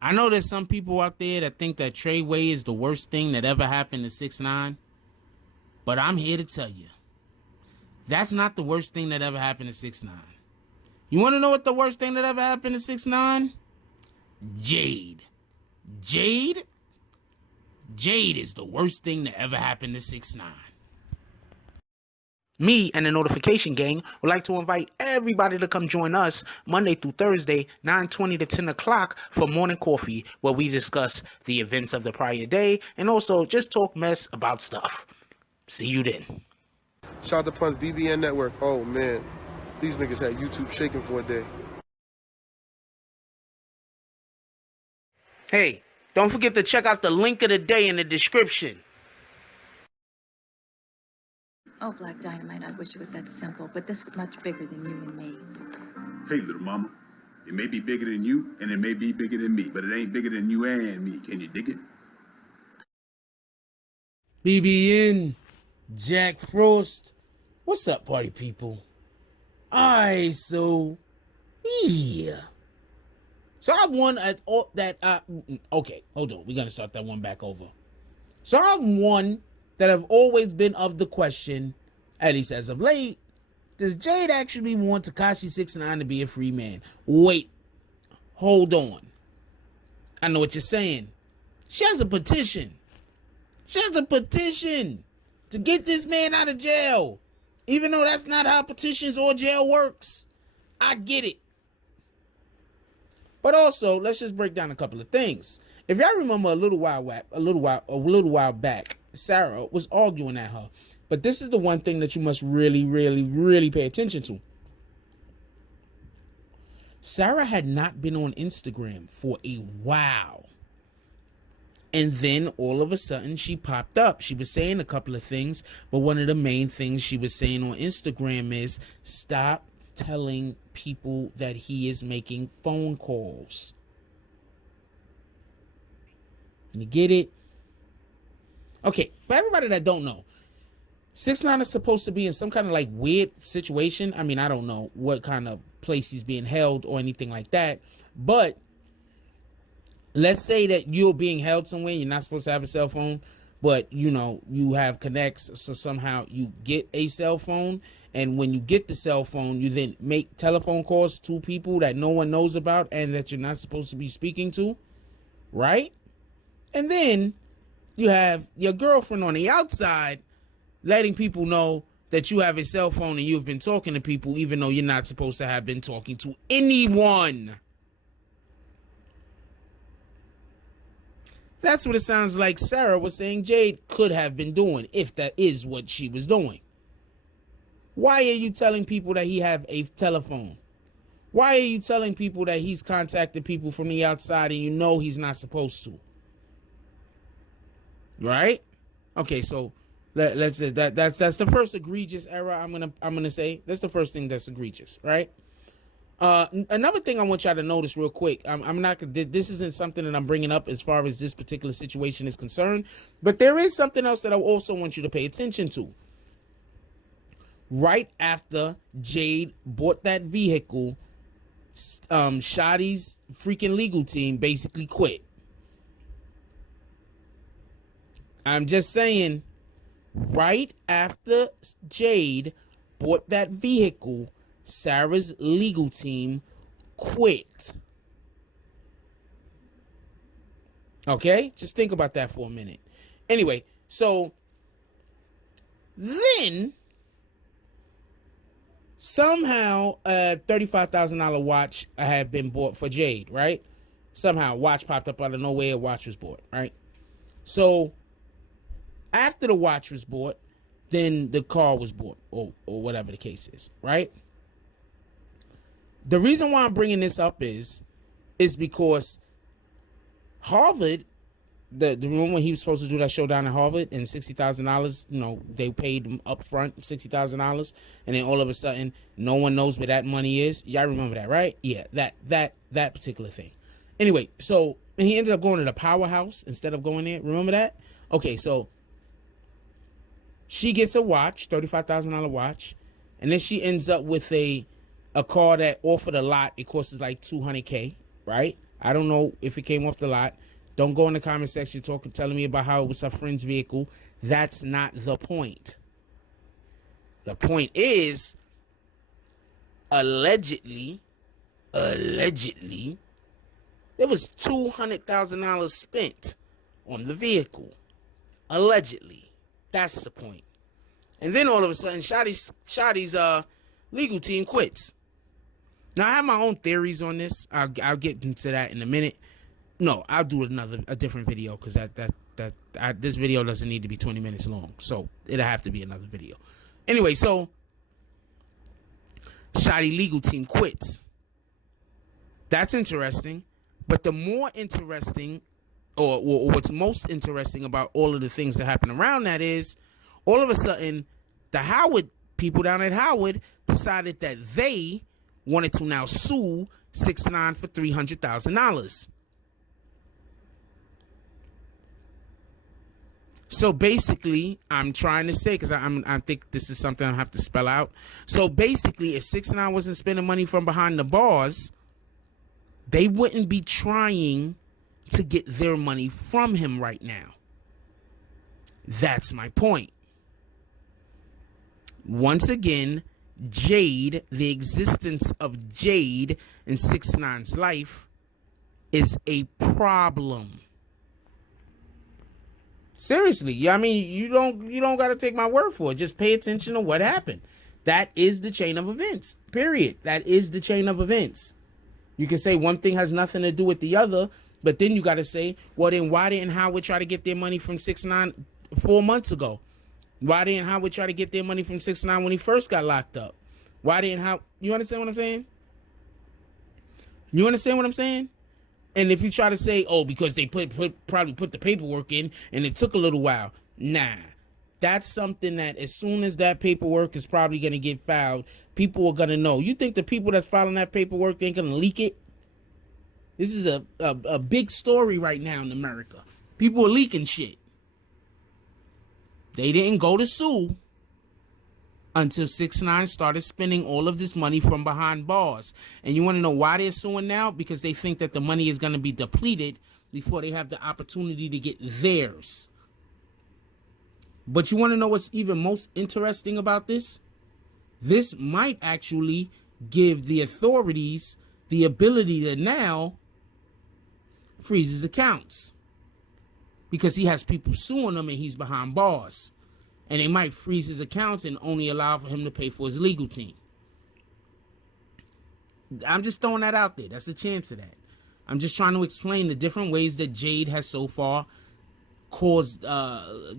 I know there's some people out there that think that Trey Way is the worst thing that ever happened to 6ix9ine, but I'm here to tell you, that's not the worst thing that ever happened to 6ix9ine. You want to know what the worst thing that ever happened to 6ix9ine? Jade. Jade? Jade is the worst thing that ever happened to 6ix9ine. Me and the Notification Gang would like to invite everybody to come join us Monday through Thursday, 9:20 to 10 o'clock for Morning Coffee, where we discuss the events of the prior day and also just talk mess about stuff. See you then. Shout out to Punch BBN Network. Oh man, these niggas had YouTube shaking for a day. Hey, don't forget to check out the link of the day in the description. Oh, Black Dynamite, I wish it was that simple, but this is much bigger than you and me. Hey, little mama, it may be bigger than you, and it may be bigger than me, but it ain't bigger than you and me. Can you dig it? BBN, Jack Frost. What's up, party people? Alright, so, yeah. So I won at all that, okay, hold on. We're going to start that one back over. So I'm one that have always been of the question, at least as of late, does Jade actually want Tekashi 6ix9ine to be a free man? Wait, hold on. I know what you're saying. She has a petition. She has a petition to get this man out of jail. Even though that's not how petitions or jail works. I get it. But also, let's just break down a couple of things. If y'all remember a little while back, Sarah was arguing at her. But this is the one thing that you must really, really, really pay attention to. Sarah had not been on Instagram for a while. And then all of a sudden she popped up. She was saying a couple of things, but one of the main things she was saying on Instagram is stop telling people that he is making phone calls. You get it? Okay, for everybody that don't know, 6ix9ine is supposed to be in some kind of like weird situation. I mean, I don't know what kind of place he's being held or anything like that, but let's say that you're being held somewhere, you're not supposed to have a cell phone, but you know, you have connects, so somehow you get a cell phone, and when you get the cell phone, you then make telephone calls to people that no one knows about and that you're not supposed to be speaking to, right? And then you have your girlfriend on the outside letting people know that you have a cell phone and you've been talking to people even though you're not supposed to have been talking to anyone. That's what it sounds like Sarah was saying Jade could have been doing, if that is what she was doing. Why are you telling people that he have a telephone? Why are you telling people that he's contacted people from the outside and you know he's not supposed to? Right? Okay, so let's say that's the first egregious error I'm gonna say. That's the first thing that's egregious, right? Another thing I want y'all to notice real quick. I'm not. This isn't something that I'm bringing up as far as this particular situation is concerned, but there is something else that I also want you to pay attention to. Right after Jade bought that vehicle, Shotty's freaking legal team basically quit. I'm just saying, right after Jade bought that vehicle, Sarah's legal team quit. Okay? Just think about that for a minute. Anyway, so then somehow a $35,000 watch had been bought for Jade, right? Somehow a watch popped up out of nowhere, a watch was bought, right? So after the watch was bought, then the car was bought, or whatever the case is, right? The reason why I'm bringing this up is because Harvard, the room when he was supposed to do that show down at Harvard, and $60,000, you know, they paid him up front $60,000, and then all of a sudden, no one knows where that money is. Y'all remember that, right? Yeah, that particular thing. Anyway, so he ended up going to the Powerhouse instead of going there. Remember that? Okay, so she gets a watch, $35,000 watch, and then she ends up with a car that offered a lot. It costs like $200K, right? I don't know if it came off the lot. Don't go in the comment section telling me about how it was her friend's vehicle. That's not the point. The point is, allegedly, there was $200,000 spent on the vehicle. Allegedly. That's the point. And then all of a sudden, Shotty's legal team quits. Now, I have my own theories on this. I'll get into that in a minute. No, I'll do a different video because this video doesn't need to be 20 minutes long. So it'll have to be another video. Anyway, so Shotty legal team quits. That's interesting. But the more interesting, or what's most interesting about all of the things that happen around that is, all of a sudden, the Howard people down at Howard decided that they wanted to now sue 6ix9ine for $300,000. So basically, I'm trying to say, because I think this is something I have to spell out. So basically, if 6ix9ine wasn't spending money from behind the bars, they wouldn't be trying to get their money from him right now. That's my point. Once again, Jade, the existence of Jade in 6ix9ine's life is a problem. Seriously, I mean, you don't got to take my word for it. Just pay attention to what happened. That is the chain of events. Period. That is the chain of events. You can say one thing has nothing to do with the other, but then you got to say, well, then why didn't Howard try to get their money from 6ix9ine 4 months ago? Why didn't Howard try to get their money from 6ix9ine when he first got locked up? Why didn't Howard? You understand what I'm saying? You understand what I'm saying? And if you try to say, oh, because they probably put the paperwork in and it took a little while. Nah. That's something that as soon as that paperwork is probably going to get filed, people are going to know. You think the people that's filing that paperwork, they ain't going to leak it? This is a big story right now in America. People are leaking shit. They didn't go to sue until 6ix9ine started spending all of this money from behind bars. And you want to know why they're suing now? Because they think that the money is going to be depleted before they have the opportunity to get theirs. But you want to know what's even most interesting about this? This might actually give the authorities the ability to now freeze his accounts. Because he has people suing him and he's behind bars. And they might freeze his accounts and only allow for him to pay for his legal team. I'm just throwing that out there. That's a chance of that. I'm just trying to explain the different ways that Jade has so far caused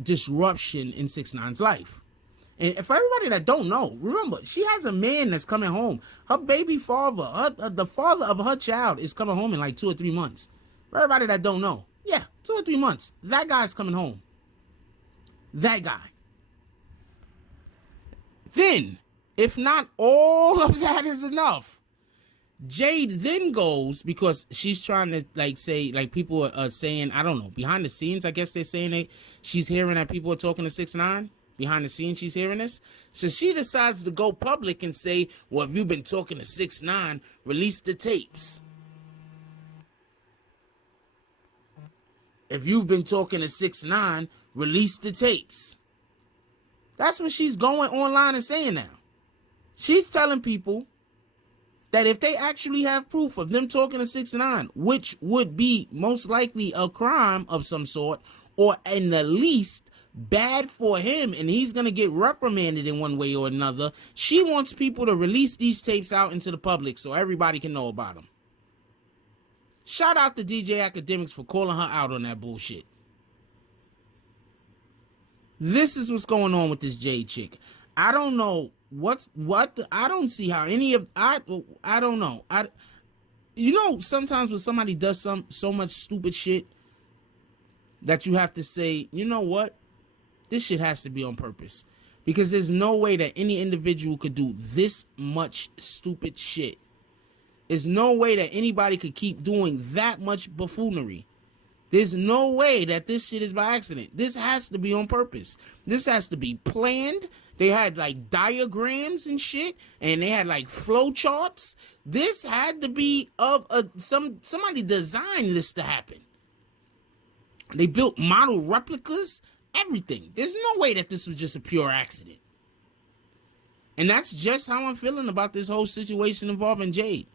disruption in 6ix9ine's life. And for everybody that don't know, remember, she has a man that's coming home. Her baby father, the father of her child is coming home in like 2 or 3 months. For everybody that don't know, yeah, 2 or 3 months. That guy's coming home. That guy. Then, if not all of that is enough, Jade then goes, because she's trying to say, people are saying, I don't know, behind the scenes, I guess they're saying she's hearing that people are talking to 6ix9ine. Behind the scenes, she's hearing this. So she decides to go public and say, well, if you've been talking to 6ix9ine, release the tapes. If you've been talking to 6ix9ine, release the tapes. That's what she's going online and saying now. She's telling people that if they actually have proof of them talking to 6ix9ine, which would be most likely a crime of some sort, or in the least bad for him, and he's going to get reprimanded in one way or another, she wants people to release these tapes out into the public so everybody can know about them. Shout out to DJ Academics for calling her out on that bullshit. This is what's going on with this Jade chick. I don't know I don't see how any of, I don't know. You know, sometimes when somebody does so much stupid shit that you have to say, you know what? This shit has to be on purpose. Because there's no way that any individual could do this much stupid shit. There's no way that anybody could keep doing that much buffoonery. There's no way that this shit is by accident. This has to be on purpose. This has to be planned. They had like diagrams and shit, and they had like flow charts. This had to be of somebody designed this to happen. They built model replicas, everything. There's no way that this was just a pure accident. And that's just how I'm feeling about this whole situation involving Jade.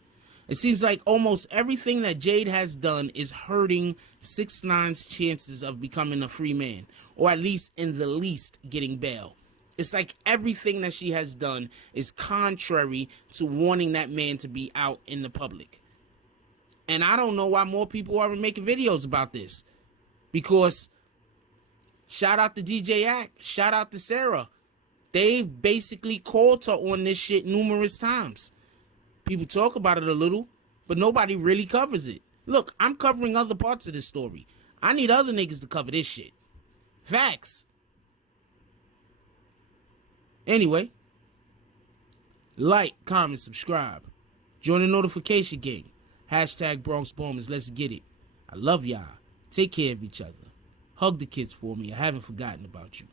It seems like almost everything that Jade has done is hurting 6ix9ine's chances of becoming a free man, or at least in the least getting bail. It's like everything that she has done is contrary to wanting that man to be out in the public. And I don't know why more people aren't making videos about this. Because shout out to DJ Act, shout out to Sarah. They've basically called her on this shit numerous times. People talk about it a little, but nobody really covers it. Look, I'm covering other parts of this story. I need other niggas to cover this shit. Facts. Anyway, like, comment, subscribe. Join the notification gang. Hashtag Bronx Bombers. Let's get it. I love y'all. Take care of each other. Hug the kids for me. I haven't forgotten about you.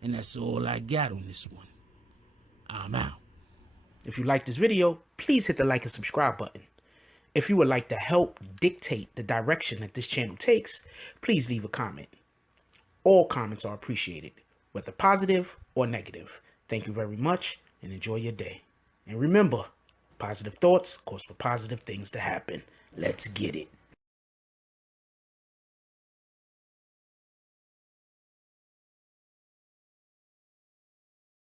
And that's all I got on this one. I'm out. If you like this video, please hit the like and subscribe button. If you would like to help dictate the direction that this channel takes, please leave a comment. All comments are appreciated, whether positive or negative. Thank you very much and enjoy your day. And remember, positive thoughts cause for positive things to happen. Let's get it.